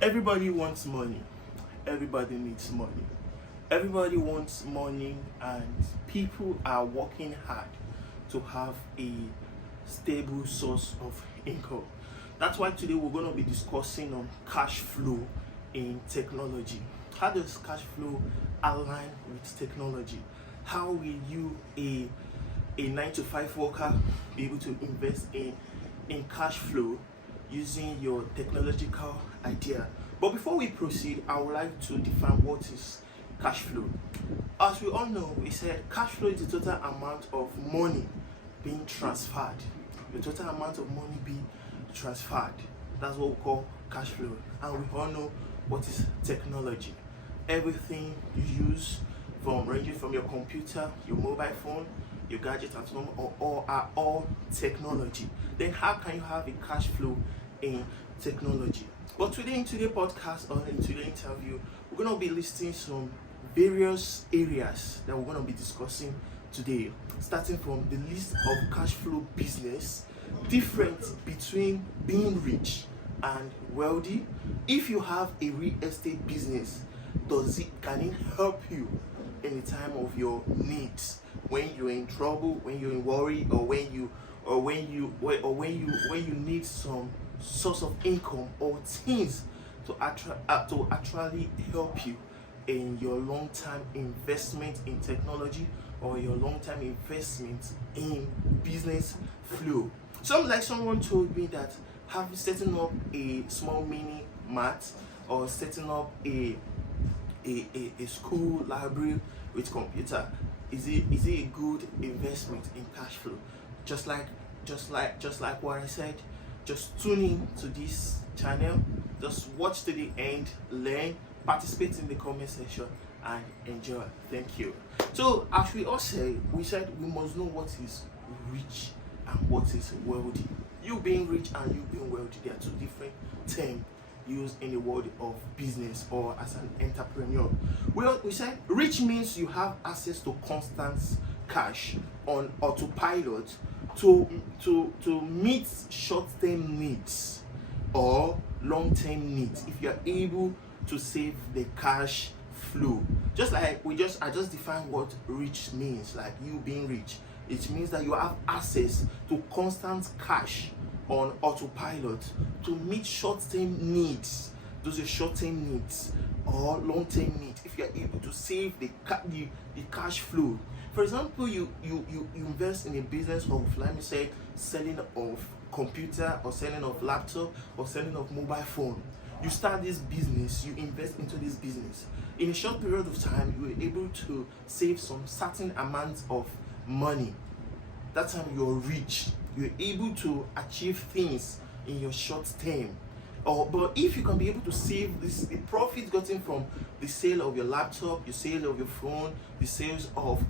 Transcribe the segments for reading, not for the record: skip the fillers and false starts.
Everybody wants money. Everybody needs money. Everybody wants money, and people are working hard to have a stable source of income. That's why today we're going to be discussing on cash flow in technology. How does cash flow align with technology? How will you, a 9 to 5 worker, be able to invest in cash flow using your technological idea? But before we proceed, I would like to define what is cash flow. As we all know, we said cash flow is the total amount of money being transferred. The total amount of money being transferred. That's what we call cash flow. And we all know what is technology. Everything you use, from ranging from your computer, your mobile phone, your gadget at home, are all technology. Then how can you have a cash flow in technology? But today, in today's podcast or in today's interview, we're going to be listing some various areas that we're going to be discussing today, starting from the list of cash flow business, difference between being rich and wealthy. If you have a real estate business, can it help you in the time of your needs, when you're in trouble, when you're in worry, or when you need some source of income or things to actually help you in your long-term investment in technology or your long-term investment in business flow. Someone told me that setting up a small mini mart or setting up a school library with computer is it a good investment in cash flow? Just like what I said, just tune in to this channel, just watch to the end, learn, participate in the comment section, and enjoy. Thank you. So as we all say, we said we must know what is rich and what is wealthy. You being rich and you being wealthy, they are two different terms used in the world of business or as an entrepreneur. We said rich means you have access to constant cash on autopilot to meet short-term needs or long-term needs. If you are able to save the cash flow, I just defined what rich means. Like you being rich, it means that you have access to constant cash on autopilot to meet short-term needs. Those are short-term needs or long-term needs. If you are able to save the cash flow, for example, you invest in a business of, let me say, selling of computer or selling of laptop or selling of mobile phone. You start this business, you invest into this business. In a short period of time, you are able to save some certain amount of money. That time you're rich. You're able to achieve things in your short term. But if you can be able to save the profit gotten from the sale of your laptop, the sale of your phone, the sales of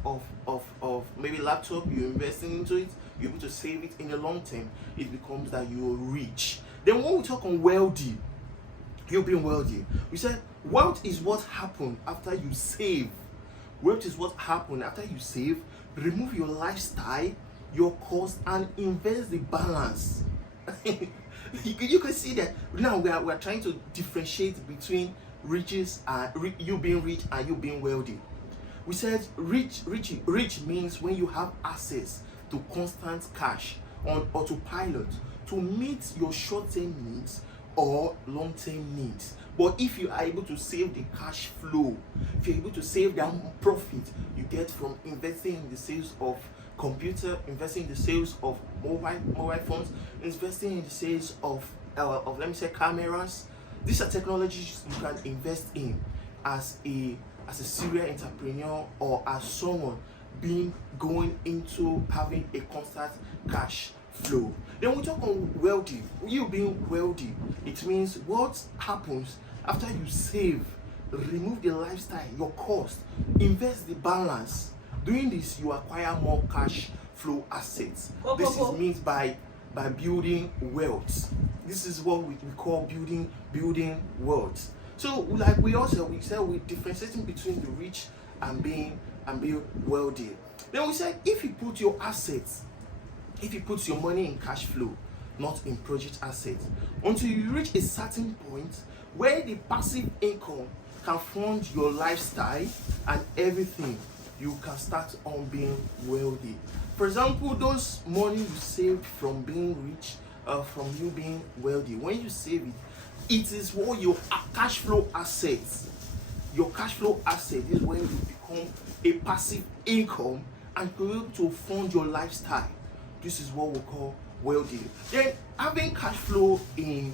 maybe laptop, you're investing into it, you're able to save it in the long term, it becomes that you're rich. Then when we talk on wealthy, you're being wealthy. We said wealth is what happened after you save. Wealth is what happened after you save, remove your lifestyle, your cost, and invest the balance. You can see that now we are trying to differentiate between you being rich and you being wealthy. We said rich means when you have access to constant cash on autopilot to meet your short-term needs or long-term needs. But if you are able to save the cash flow, if you're able to save that profit you get from investing in the sales of computer, investing in the sales of mobile phones, investing in the sales of let me say cameras, these are technologies you can invest in as a serial entrepreneur or as someone going into having a constant cash flow. Then we talk on wealthy. You being wealthy, it means what happens after you save, remove the lifestyle, your cost, invest the balance. Doing this, you acquire more cash flow assets. This is means by building wealth. This is what we call building wealth. So like we said we're differentiating between the rich and being wealthy. Then we said if you put your assets, if you put your money in cash flow, not in project assets, until you reach a certain point where the passive income can fund your lifestyle and everything. You can start on being wealthy. For example, those money you saved from being rich, from you being wealthy, when you save it, it is what your cash flow assets. Your cash flow asset is when you become a passive income and you're able to fund your lifestyle. This is what we call wealthy. Then having cash flow in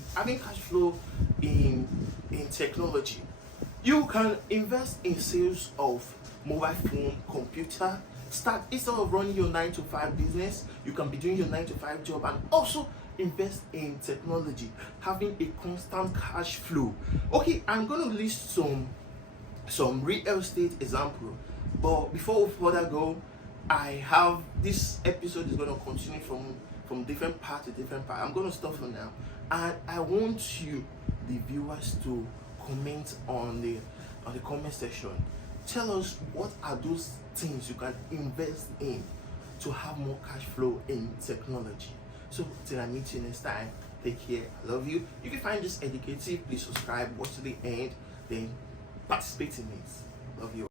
technology. You can invest in sales of mobile phone, computer. Start, instead of running your 9 to 5 business, you can be doing your 9 to 5 job and also invest in technology, having a constant cash flow. Okay, I'm going to list some real estate example, but before we further go, I have this episode is going to continue from different part to different part. I'm going to stop for now, and I want you, the viewers, to comment on the comment section. Tell us what are those things you can invest in to have more cash flow in technology. So till I meet you next time, take care. I love you. If you find this educative, please subscribe, watch to the end, then participate in it. Love you.